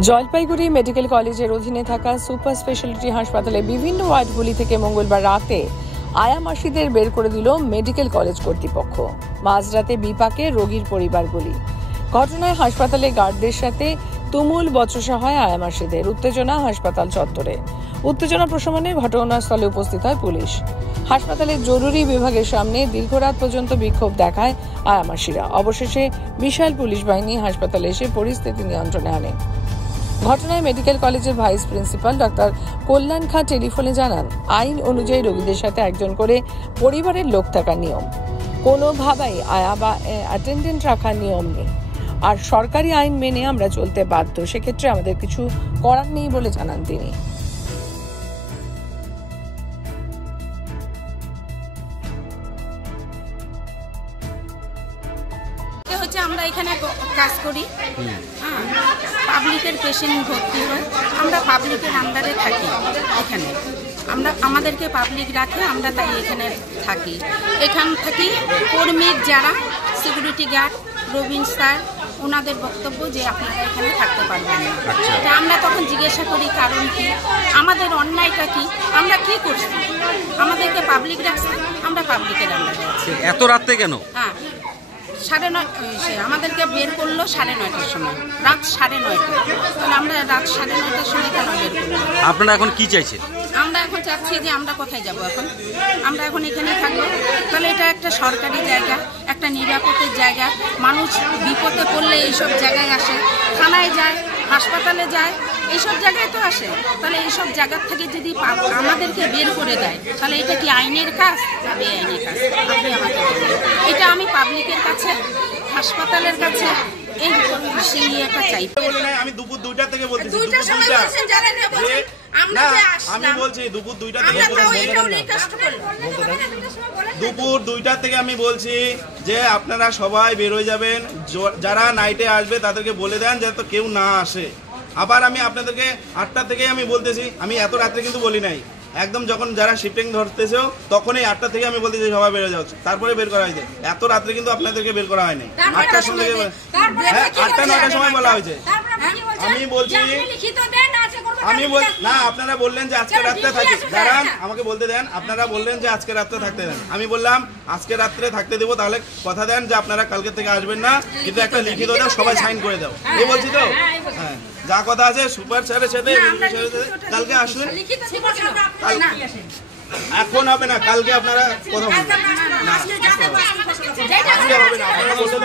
Jalpaiguri medical কলেজের অধীনে থাকা সুপার স্পেশালিটি হাসপাতালে বিভিন্ন ওয়ার্ডগুলি থেকে মঙ্গলবার রাতে আয়া মাসিদের বের করে দিল মেডিকেল কলেজ কর্তৃপক্ষ। মাঝরাতে বিপাকে রোগীর পরিবারগুলি। ঘটনায় হাসপাতালে গার্ডদের সাথে তুমুল বচসা হয় আয়া মাসিদের। উত্তেজনা হাসপাতাল চত্বরে। উত্তেজনা প্রশমনে ঘটনাস্থলে উপস্থিত হয় পুলিশ। হাসপাতালের জরুরি বিভাগের সামনে দীর্ঘরাত পর্যন্ত বিক্ষোভ দেখায় আয়া মাসিরা। অবশেষে বিশাল পুলিশ বাহিনী হাসপাতালে এসে পরিস্থিতি নিয়ন্ত্রণে আনে। ঘটনায় মেডিকেল কলেজের ভাইস প্রিন্সিপাল ডক্টর কল্যাণ খাঁ টেলিফোনে জানান, আইন অনুযায়ী রোগীদের সাথে একজন করে পরিবারের লোক থাকার নিয়ম, কোনোভাবেই আয়া বা অ্যাটেন্ডেন্ট রাখার নিয়ম নেই। আর সরকারি আইন মেনে আমরা চলতে বাধ্য, সেক্ষেত্রে আমাদের কিছু করার নেই বলে জানান তিনি। আমরা এখানে কাজ করি, পাবলিকের পেশেন্ট ভর্তি হয়, আমরা পাবলিকের আন্ডারে থাকি। এখানে আমাদেরকে পাবলিক রাখে, আমরা তাই এখানে থাকি। এখান থেকে কর্মীর যারা সিকিউরিটি গার্ড, রবিন স্যার, ওনাদের বক্তব্য যে আপনারা এখানে থাকতে পারবেন না। আমরা তখন জিজ্ঞাসা করি কারণ কি, আমাদের অন্যায়টা কি, আমরা কি করছি, আমাদেরকে পাবলিক রাখছে, আমরা পাবলিকের আন্ডারে আছি। এত রাতে কেন? হ্যাঁ, 9:30 আমাদেরকে বের করলো 9:30টার সময়, রাত 9:30। তাহলে আমরা রাত 9:30টার সময় কেন বের করলো? আপনারা এখন কি চাইছেন? আমরা এখন চাচ্ছি যে আমরা কোথায় যাব, এখন আমরা এখন এখানে থাকবো। তাহলে এটা একটা সরকারি জায়গা, একটা নিরাপত্তের জায়গা। মানুষ বিপদে পড়লে এইসব জায়গায় আসে, থানায় যায়, হাসপাতালে যায়, এইসব জায়গায় তো আসে। তাহলে এইসব জায়গার থেকে যদি আমাদেরকে বের করে দেয়, তাহলে এটা কি আইনের কাজ না বেআইনের কাজ? আপনি আমাকে বলুন। এটা আমি পাবলিকের কাছে, হাসপাতালের কাছে এই সেই একটা চাই। আমি দুপুর 2টা থেকে বলতেছি, আমি বলছি দুপুর 2টা থেকে, দুপুর 2টা থেকে আমি বলছি যে আপনারা সবাই বেরোয় যাবেন, যারা নাইটে আসবে তাদেরকে বলে দেন যাতে কেউ না আসে। আবার আমি আপনাদেরকে 8টা থেকে আমি বলতেছি, আমি এত রাত্রে কিন্তু বলি নাই, একদম যখন যারা শিফটিং ধরতেছেও তখনই 8টা থেকে আমি বলতেছি সবাই বেরো যাচ্ছে, তারপরে বের করা হয়েছে। এত রাত্রে কিন্তু আপনাদেরকে বের করা হয়নি, 8টার সময়, 8টা-9টার সময় বলা হয়েছে। আমি বলছি, আমি না, আপনারা বললেন যে আজকে রাত্রে থাকি, দাঁড়ান আমাকে বলতে দেন। আপনারা বললেন যে আজকে রাত্রে থাকতে দেন, আমি বললাম আজকে রাত্রে থাকতে দেবো, তাহলে কথা দেন যে আপনারা কালকে থেকে আসবেন না, কিন্তু একটা লিখিত দাও, সবাই সাইন করে দাও, এই বলছি তো। হ্যাঁ, যা কথা আছে সুপার স্যারের সাথে কালকে আসুন, এখন হবে না, কালকে আপনারা কথা বলবেন না, হবে না, আপনারা বলতে